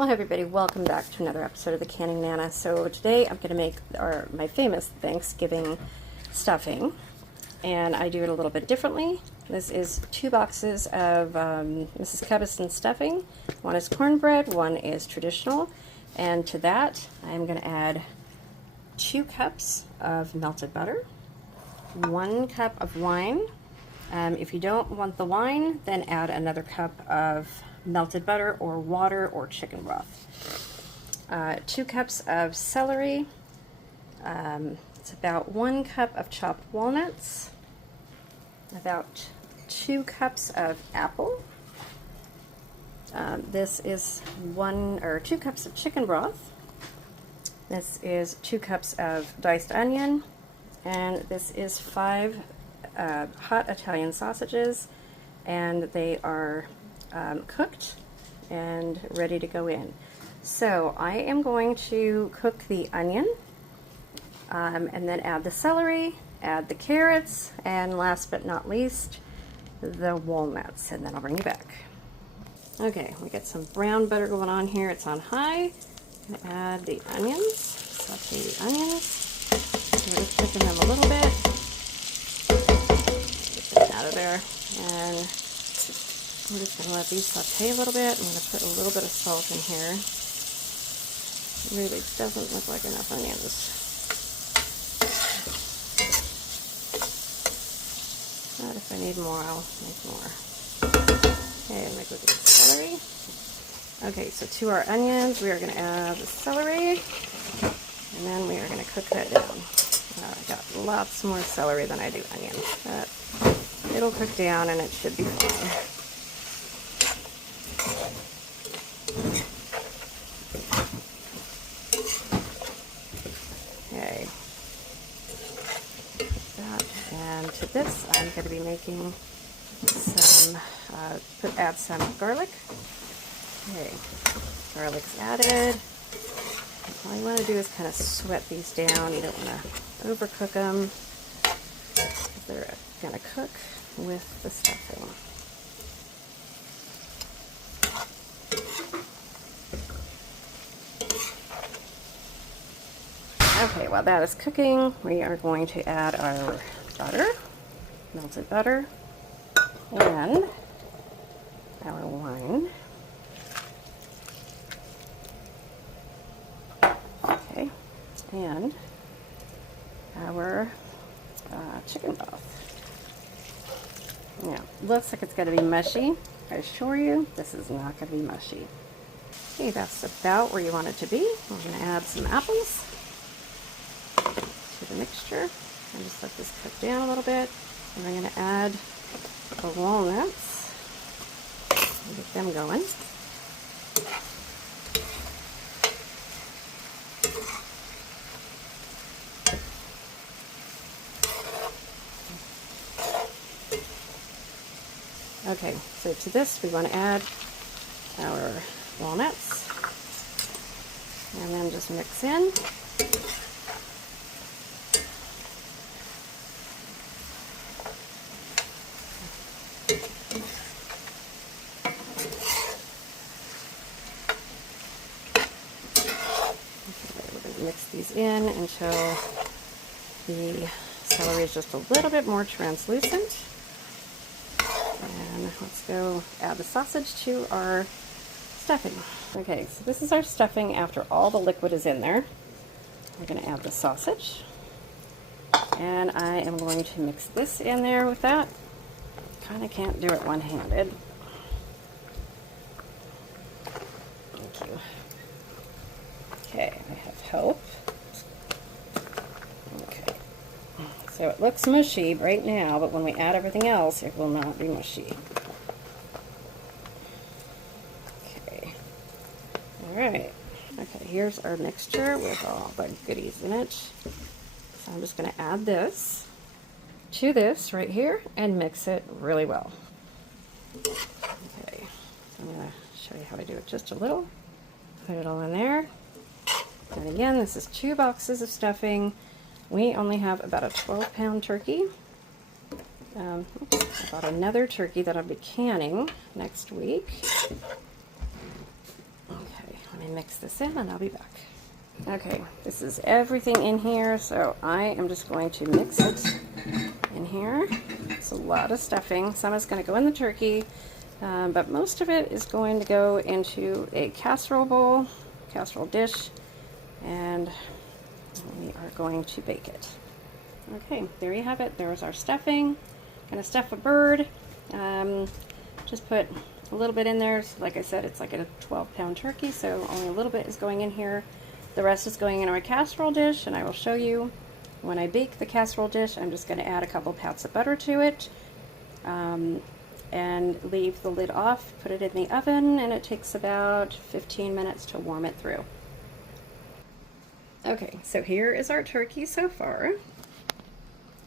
Well, hi everybody, welcome back to another episode of the Canning Nana. So today I'm going to make my famous Thanksgiving stuffing, and I do it a little bit differently. This is 2 boxes of Mrs. Cubiston stuffing. One is cornbread, one is traditional, and to that I'm going to add 2 cups of melted butter, 1 cup of wine. If you don't want the wine, then add another cup of melted butter or water or chicken broth. 2 cups of celery. It's about 1 cup of chopped walnuts. About 2 cups of apple. This is 2 cups of chicken broth. This is 2 cups of diced onion, and this is 5 hot Italian sausages, and they are cooked and ready to go in. So I am going to cook the onion and then add the celery, add the carrots, and last but not least the walnuts, and then I'll bring you back. Okay, we got some brown butter going on here. It's on high. I'm going to add the onions, saute the onions. We're just cooking them a little bit. Get them out of there, and I'm just going to let these saute a little bit. I'm going to put a little bit of salt in here. It really doesn't look like enough onions. But if I need more, I'll make more. Okay, I'm going to go get the celery. Okay, so to our onions, we are going to add the celery, and then we are going to cook that down. I got lots more celery than I do onion, but it'll cook down and it should be fine. Okay, that, and to this I'm going to be making some, add some garlic. Okay, garlic's added. All you want to do is kind of sweat these down. You don't want to overcook them, because they're going to cook with the stuffing. Okay, while that is cooking, we are going to add our butter, melted butter, and our wine. Okay, and our chicken broth. Now, looks like it's going to be mushy. I assure you, this is not going to be mushy. Okay, that's about where you want it to be. We're going to add some apples to the mixture and just let this cook down a little bit. And I'm going to add the walnuts and get them going. Okay, so to this we want to add our walnuts and then just mix in. Mix these in until the celery is just a little bit more translucent. And let's go add the sausage to our stuffing. Okay, so this is our stuffing after all the liquid is in there. We're going to add the sausage. And I am going to mix this in there with that. Kind of can't do it one-handed. Thank you. Okay, I have help. Okay, so it looks mushy right now, but when we add everything else, it will not be mushy. Okay, alright. Okay, here's our mixture with all the goodies in it. So I'm just going to add this to this right here and mix it really well. Okay, so I'm going to show you how to do it just a little. Put it all in there. And again, this is 2 boxes of stuffing. We only have about a 12-pound turkey. I bought another turkey that I'll be canning next week. Okay, Let me mix this in and I'll be back. Okay, this is everything in here, so I am just going to mix it in here. It's a lot of stuffing. Some is going to go in the turkey, but most of it is going to go into a casserole dish, and we are going to bake it. Okay, there you have it. There's our stuffing. Gonna stuff a bird. Just put a little bit in there. So like I said, it's like a 12-pound turkey, so only a little bit is going in here. The rest is going into a casserole dish, and I will show you when I bake the casserole dish. I'm just going to add a couple pats of butter to it, and leave the lid off, put it in the oven, and it takes about 15 minutes to warm it through. Okay, so here is our turkey so far.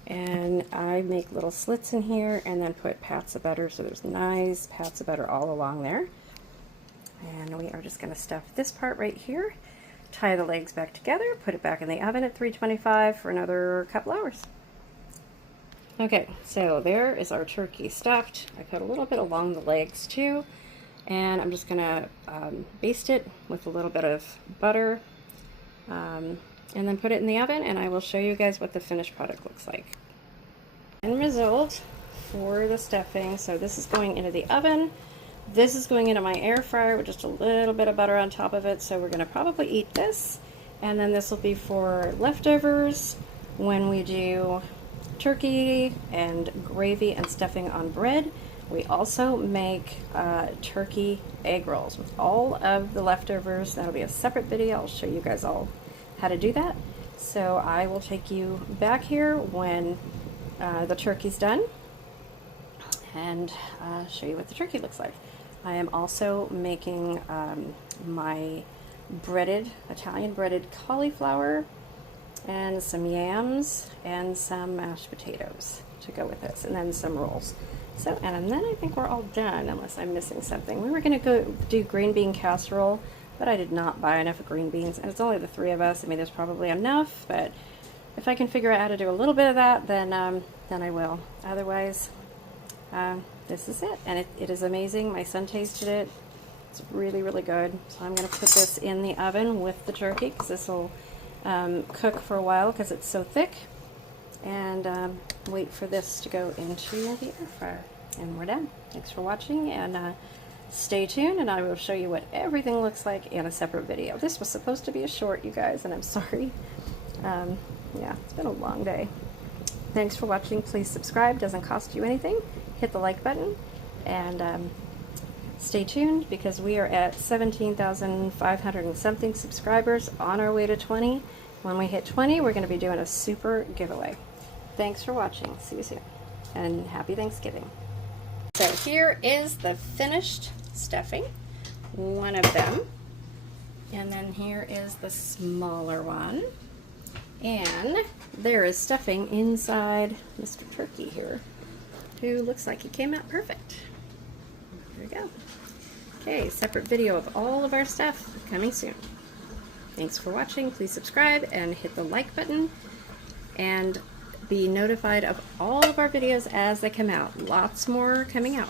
And I make little slits in here and then put pats of butter, so there's nice pats of butter all along there. And we are just going to stuff this part right here, tie the legs back together, put it back in the oven at 325 for another couple hours. Okay, so there is our turkey stuffed. I put a little bit along the legs too, and I'm just going to baste it with a little bit of butter, and then put it in the oven, and I will show you guys what the finished product looks like. End result for the stuffing. So this is going into the oven. This is going into my air fryer with just a little bit of butter on top of it. So we're going to probably eat this, and then this will be for leftovers when we do turkey and gravy and stuffing on bread. We also make turkey egg rolls with all of the leftovers. That'll be a separate video. I'll show you guys all how to do that. So I will take you back here when the turkey's done and show you what the turkey looks like. I am also making my Italian breaded cauliflower and some yams and some mashed potatoes to go with this, and then some rolls. So, and then I think we're all done unless I'm missing something. We were going to go do green bean casserole, but I did not buy enough green beans, and it's only the three of us. I mean, there's probably enough, but if I can figure out how to do a little bit of that, then I will. Otherwise, this is it, and it is amazing. My son tasted it. It's really, really good. So I'm going to put this in the oven with the turkey, because this will cook for a while because it's so thick, and wait for this to go into the air fryer. And we're done. Thanks for watching, and stay tuned, and I will show you what everything looks like in a separate video. This was supposed to be a short, you guys, and I'm sorry. Yeah, it's been a long day. Thanks for watching. Please subscribe. Doesn't cost you anything. Hit the like button, and stay tuned, because we are at 17,500 and something subscribers, on our way to 20. When we hit 20, we're going to be doing a super giveaway. Thanks for watching. See you soon, and happy Thanksgiving. So here is the finished stuffing, one of them, and then here is the smaller one, and there is stuffing inside Mr. Turkey here, who looks like he came out perfect. There we go. Okay, separate video of all of our stuff coming soon. Thanks for watching. Please subscribe and hit the like button, and be notified of all of our videos as they come out. Lots more coming out.